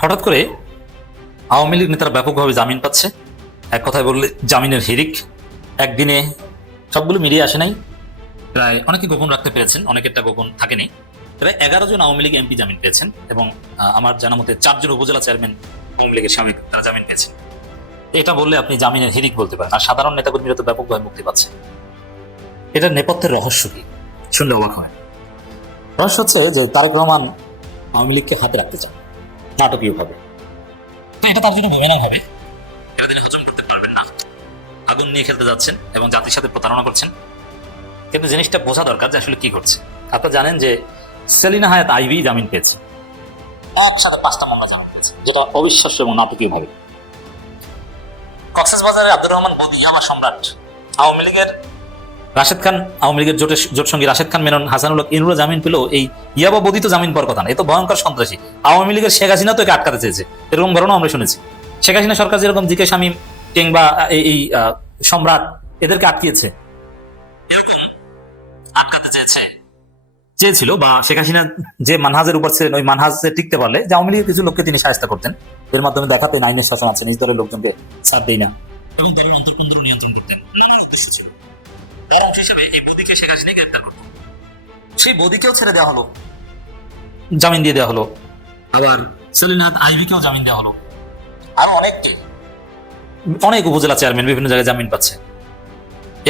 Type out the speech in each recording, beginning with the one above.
হঠাৎ করে আওয়ামী লীগ নেতারা ব্যাপকভাবে জামিন পাচ্ছে। এক কথায় বললে জামিনের হিড়িক। একদিনে সবগুলো মিলিয়ে আসে নাই, প্রায় অনেকে গোপন রাখতে পেরেছেন, অনেকেরটা গোপন থাকেনি। প্রায় 11 জন আওয়ামী লীগ এমপি জামিন পেয়েছেন এবং আমার জানা মতে 4 জন উপজেলা চেয়ারম্যান আওয়ামী লীগের সামনে তারা জামিন পেয়েছেন। এটা বললে আপনি জামিনের হিড়িক বলতে পারেন। আর সাধারণ নেতাকর্মীরা তো ব্যাপকভাবে মুক্তি পাচ্ছে। এটার নেপথ্যের রহস্য কি শুনলে অবাক হয়। রহস্য হচ্ছে যে তারেক রহমান আওয়ামী লীগকে হাতে রাখতে চান নাটকীয়ভাবে। এটা তার জন্য ভেবে হবে, এটা তিনি হজম করতে পারবেন না। আগুন নিয়ে খেলতে যাচ্ছেন এবং জাতির সাথে প্রতারণা করছেন। কিন্তু জিনিসটা বোঝা দরকার যে আসলে কি করছে। আপনারা জানেন যে সেলিনা হায়াত আইভি জামিন পেয়েছে, একসাথে 5টা মামলা জামিন পেয়েছে, যেটা অবিশ্বাস্য এবং নাটকীয়ভাবে। কক্সবাজারে আব্দুর রহমান বদি আমার সম্রাট, আওয়ামী লীগের রাশেদ খান, আওয়ামী লীগের জোটসঙ্গী রাশেদ খান মেনন, হাসানুল হক ইনুরা জামিন পেলেও এই ইয়াবা বদি তো জামিন পাওয়ার কথা না। এ তো ভয়ঙ্কর সন্ত্রাসী। আওয়ামী লীগের শেখ হাসিনা তো একে আটকাতে চেয়েছে, এরকম ঘটনা আমরা শুনেছি। শেখ হাসিনা সরকার যেরকম জিকে শামীম কিংবা এই সম্রাট এদেরকে আটকিয়েছে, এরকম আটকাতে চেয়েছিল বা শেখ হাসিনা যে মানহাজের উপর ছিলেন ওই মানহাজে টিকতে পারলে যে আওয়ামী লীগের কিছু লোককে তিনি সাহায্য করতেন, এর মাধ্যমে দেখাতেন আইনের শাসন আছে, নিজ দলের লোকজনকে ছাড় দেই না এবং দলের অন্তর্কুন্দ্র নিয়ন্ত্রণ করতেন। নানান উদ্দেশ্য ছিল। বড় অংশ হিসেবে এই বদিকে শেখ হাসিনা গ্রেপ্তার করত। সেই বদিকেও ছেড়ে দেওয়া হলো, জামিন দিয়ে দেওয়া হলো। আবার সেলিনা আইভিকেও জামিন দেওয়া হলো। আরো অনেক উপজেলা চেয়ারম্যান বিভিন্ন জায়গায় জামিন পাচ্ছে।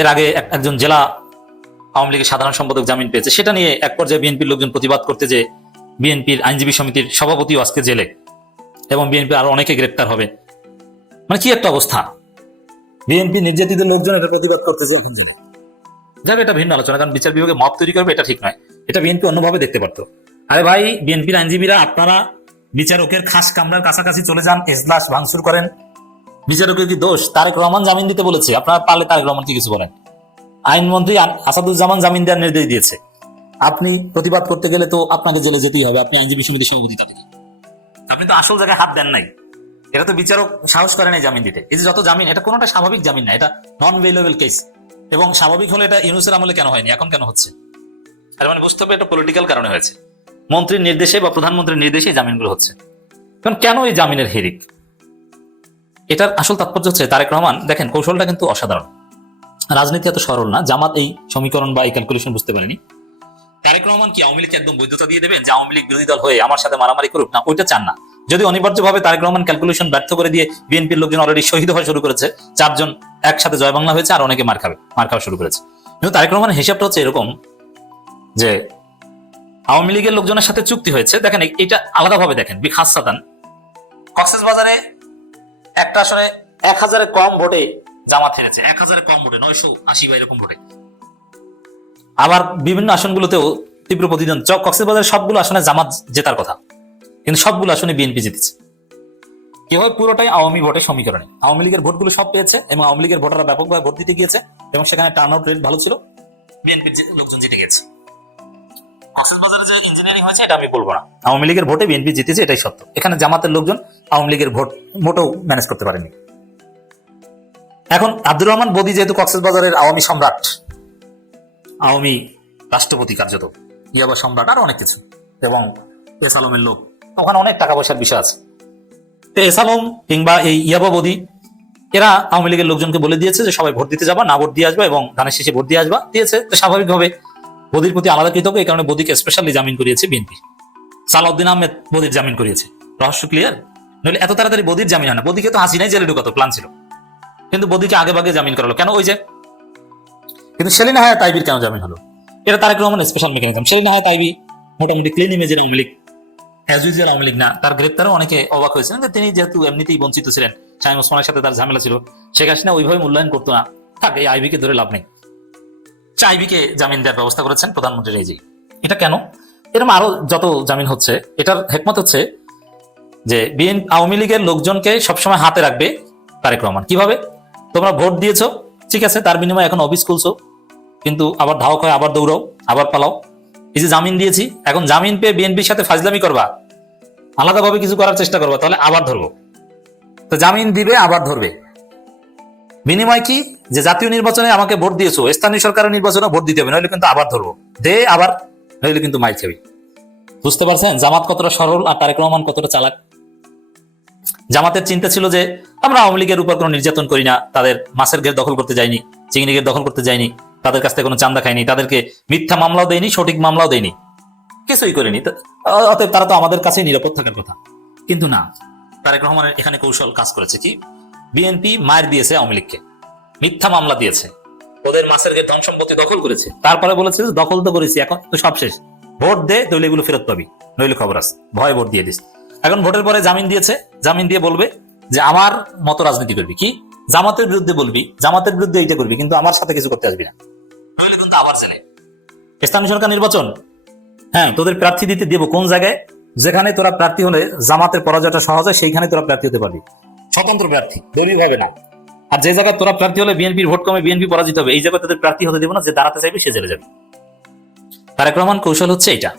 এর আগে একজন জেলা আওয়ামী লীগের সাধারণ সম্পাদক জামিন পেয়েছে। সেটা নিয়ে এক পর্যায়ে বিএনপির লোকজন প্রতিবাদ করতে যে বিএনপির আইনজীবী সমিতির সভাপতিও আজকে জেলে এবং বিএনপি আরো অনেকে গ্রেপ্তার হবে। মানে কি একটা অবস্থা। বিএনপি নির্যাতিত লোকজন এটা প্রতিবাদ করতেছে। যাবে এটা ভিন্ন আলোচনা, কারণ বিচার বিভাগে মত তৈরি করবে এটা ঠিক নয়। এটা বিএনপি অন্যভাবে দেখতে পারতো। আরে ভাই, বিএনপির আইনজীবীরা আপনারা বিচারকের খাস কামরার কাছাকাছি চলে যান, এজলাস ভাঙচুর করেন। বিচারকের কি দোষ? তারেক রহমান জামিন দিতে বলেছে, আপনারা পারলে তারেক রহমান কি কিছু বলেন? আইনমন্ত্রী আসাদুজ্জামান জামিন দেওয়ার নির্দেশ দিয়েছে। আপনি প্রতিবাদ করতে গেলে তো আপনাকে জেলে যেতেই হবে। আপনি আইনজীবী সমিতির সভাপতি, আপনি তো আসল জায়গায় হাত দেন নাই। এটা তো বিচারক সাহস করে নাই জামিন দিতে। এই যে যত জামিন, এটা কোনোটা স্বাভাবিক জামিন না, এটা নন ভেইলেবল কেস। এবং স্বাভাবিক হলে এটা ইউনূসের আমলে কেন হয়নি, এখন কেন হচ্ছে? তার মানে বুঝতে হবে এটা পলিটিক্যাল কারণে হয়েছে। মন্ত্রীর নির্দেশে বা প্রধানমন্ত্রীর নির্দেশে জামিনগুলো হচ্ছে। কারণ কেন এই জামিনের হিড়িক? এটার আসল তাৎপর্য হচ্ছে তারেক রহমান, দেখেন কৌশলটা কিন্তু অসাধারণ। রাজনীতি এত সরল না। জামাত এই সমীকরণ বা এই ক্যালকুলেশন বুঝতে পারেনি। তারেক রহমান কি আওয়ামী লীগকে একদম বৈধতা দিয়ে দেবেন যে আওয়ামী লীগ বিরোধী দল হয়ে আমার সাথে মারামারি করুক? না, ওইটা চান না। যদি অনিবার্যভাবে তারেক রহমান ক্যালকুলেশন ব্যর্থ করে দিয়ে বিএনপির লোকজন অলরেডি শহীদ হওয়া শুরু করেছে, 4 জন একসাথে জয় বাংলা হয়েছে, আর অনেকে মার খাওয়া শুরু করেছে। কিন্তু তারেক রহমানের হিসাবটা হচ্ছে এরকম যে আওয়ামী লীগের লোকজনের সাথে চুক্তি হয়েছে। দেখেন এটা আলাদাভাবে দেখেন। বিখাসাতান কক্সবাজারে একটা আসলে 1000 কম ভোটে জামাত হেরেছে, 1000 কম ভোটে, 980 বা এরকম ভোটে। আবার বিভিন্ন আসনগুলোতেও তীব্র প্রতিদ্বন্দ্বিতা। কক্সবাজারের সবগুলো আসনে জামাত জেতার কথা, কিন্তু সবগুলো আসনে বিএনপি জিতেছে। কি হয়? পুরোটাই আওয়ামী ভোটের সমীকরণে আওয়ামী লীগের ভোটগুলো সব পেয়েছে এবং আওয়ামী লীগের ভোটাররা ব্যাপকভাবে ভোট দিতে গিয়েছে এবং সেখানে টার্ন আউট রেট ভালো ছিল, বিএনপির লোকজন জিতে গেছে। কক্সবাজারে যে ইঞ্জিনিয়ারিং হয়েছে এটা আমি বলবো না, আওয়ামী লীগের ভোটে বিএনপি জিতেছে, এটাই সত্য। এখানে জামাতের লোকজন আওয়ামী লীগের ভোটও ম্যানেজ করতে পারেনি। এখন আব্দুর রহমান বদি যেহেতু কক্সবাজারের আওয়ামী সম্রাট, আওয়ামী রাষ্ট্রপতি কার্যত, ইয়াবা সম্রাট, আর অনেক কিছু, এবং এস আলমের লোক, ওখানে অনেক টাকা পয়সার বিষয় আছে। এস আলম কিংবা এই ইয়াবা বদি এরা আওয়ামী লীগের লোকজনকে বলে দিয়েছে যে সবাই ভোট দিতে যাবা, না ভোট দিয়ে আসবা এবং ধানের শেষে ভোট দিয়ে আসবা। দিয়েছে তো স্বাভাবিকভাবে বদির প্রতি আলাদা কৃতজ্ঞ, এই কারণে বদিকে স্পেশালি জামিন করিয়েছে বিএনপি। সালাউদ্দিন আহমেদ বদির জামিন করিয়েছে। রহস্য ক্লিয়ার? নইলে এত তাড়াতাড়ি বদির জামিন হয় না। বদিকে তো হাসিনাই জেলে ঢুকাতো প্ল্যান ছিল, কিন্তু বদিকে আগে ভাগে জামিন করালো কেন? ওই যে কিন্তু সেলিনা হায়াত আইবির কেন জামিন হলো? এটা তারেক রহমান স্পেশাল মেকানিজম। সেলিনা হায়াত আইবি মোটামুটি ক্লিন ইমেজের আওয়ামী লীগ, অ্যাজ ইউজুয়াল আওয়ামী লীগ না। তার গ্রেপ্তারও অনেকে অবাক হয়েছিলেন যে তিনি যেহেতু এমনিতেই বঞ্চিত ছিলেন, শামীম ওসমানের সাথে তার ঝামেলা ছিল, শেখ হাসিনা ওইভাবে মূল্যায়ন করতো না। থাক, এই আইবিকে ধরে লাভ নেই। আইবিকে জামিন দেওয়ার ব্যবস্থা করেছেন প্রধানমন্ত্রী নিজেই। এটা কেন? এরকম আরো যত জামিন হচ্ছে, এটার হেকমত হচ্ছে যে আওয়ামী লীগের লোকজনকে সবসময় হাতে রাখবে তারেক রহমান। কিভাবে? তোমরা ভোট দিয়েছো, ঠিক আছে, তার বিনিময়ে এখন অফিস খুলছো, কিন্তু আবার ধাওয়া হয়, আবার দৌড়াও, আবার পালাও। এই যে জামিন দিয়েছি, এখন জামিন পেয়ে বিএনপির সাথে ফাজলামি করবা, আলাদাভাবে কিছু করার চেষ্টা করবা, তাহলে আবার ধরবো। তো জামিন দিবে, আবার ধরবে। বিনিময় কি? যে জাতীয় নির্বাচনে আমাকে ভোট দিয়েছো, স্থানীয় সরকারের নির্বাচনে ভোট দিতে হবে, নইলে কিন্তু আবার ধরবো, দে আবার, নইলে কিন্তু মাইর খাবি। বুঝতে পারছেন জামাত কতটা সরল আর তারেক রহমান কতটা চালাক? জামাতের চিন্তা ছিল যে আমরা আওয়ামী লীগের উপর কোনো নির্যাতন করি না, তাদের মাছের ঘের দখল করতে যাইনি, চিংড়ি ঘের দখল করতে যাইনি, তাদের কাছ থেকে কোনো চান্দা খাইনি, তাদেরকে মিথ্যা মামলাও দেয়নি, সঠিক মামলাও দেয়নি, কিছুই করিনি। অতএব তারা তো আমাদের কাছে নিরাপদ থাকার কথা। কিন্তু না, তারেক রহমানের এখানে কৌশল কাজ করেছে কি, বিএনপি মার দিয়েছে আওয়ামী লীগকে, মিথ্যা মামলা দিয়েছে, ওদের মাছের ঘের ধন সম্পত্তি দখল করেছে, তারপরে বলেছে যে দখল তো করেছি, এখন তো সব শেষ, ভোট দে নইলে এগুলো ফেরত পাবি, নইলে খবর আছে, ভয় ভোট দিয়ে দিস। এখন ভোটের পরে জামিন দিয়েছে, জামিন দিয়ে বলবে যে আমার মতো রাজনীতি করবি, কি জামাতের বিরুদ্ধে বলবি, জামাতের বিরুদ্ধে এইটা করবি, কিন্তু আমার সাথে কিছু করতে আসবি না, নইলে কিন্তু আবার জেনে। স্থানীয় সরকার নির্বাচন, হ্যাঁ তোদের প্রার্থী দিতে দেবো কোন জায়গায়, যেখানে তোরা প্রার্থী হলে জামাতের পরাজয়টা সহজ হয়, সেইখানে তোরা প্রার্থী হতে পারবি, স্বতন্ত্র প্রার্থী, দলীয় ভাবে না। আর যে জায়গায় তোরা প্রার্থী হলে বিএনপির ভোট কমে, বিএনপি পরাজিত হবে, এই জায়গায় তোদের প্রার্থী হতে দেবো না, যে দাঁড়াতে চাইবে সে জেলে যাবে। তারেক রহমান কৌশল হচ্ছে এইটা,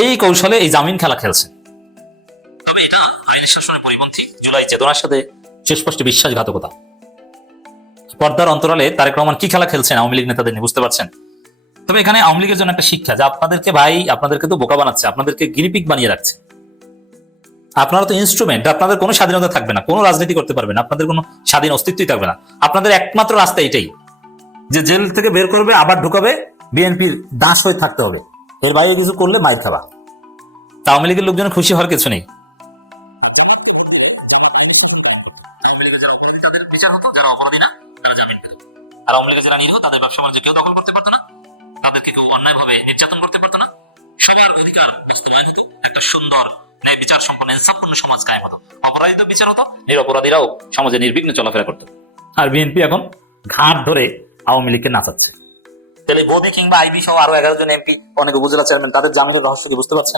এই কৌশলে এই জামিন খেলা খেলছে। তবে এটা আইনের শাসনের পরিপন্থী, জুলাই চেতনার সাথে সুস্পষ্ট বিশ্বাসঘাতকতা। পর্দার অন্তরালে তারেক রহমান কি খেলা খেলছেন আওয়ামী লীগ নেতাদের নিয়ে বুঝতে পারছেন। তবে এখানে আওয়ামী লীগের জন্য একটা শিক্ষা, যে আপনাদেরকে ভাই, আপনাদেরকে তো বোকা বানাচ্ছে, আপনাদেরকে গিনিপিগ বানিয়ে রাখছে, আপনারা তো ইনস্ট্রুমেন্ট, আপনাদের কোনো স্বাধীনতা থাকবে না, কোনো রাজনীতি করতে পারবে না, আপনাদের কোনো স্বাধীন অস্তিত্বই থাকবে না। আপনাদের একমাত্র রাস্তা এটাই, যে জেল থেকে বের করবে, আবার ঢুকাবে, বিএনপির দাস হয়ে থাকতে হবে, এর বাইরে কিছু করলে মাইর খাবা। তা আওয়ামী লীগের লোকজন খুশি হওয়ার কিছু নেই। আর আওয়ামী লীগের যারা নিরীহ, তাদের ব্যবসা বাণিজ্য কেউ দখল করতে পারতো না, তাদেরকে কেউ অন্যায়ভাবে নির্যাতন করতে পারতো না, সবার অধিকার বাস্তবায়ন হতো, একটা সুন্দর ন্যায় বিচার সম্পন্ন ইনসাফপূর্ণ সমাজ কায়েম হতো, অপরাধীদের বিচার হতো, নিরপরাধীরাও সমাজে নির্বিঘ্নে চলাফেরা করতো। আর বিএনপি এখন ঘাট ধরে আওয়ামী লীগকে নাচাচ্ছে। তাহলে বৌদি কিংবা আইবি সহ আরো 11 জন এমপি, অনেক উপজেলা চেয়ারম্যান, তাদের জামিনের রহস্য কি বুঝতে পারছেন?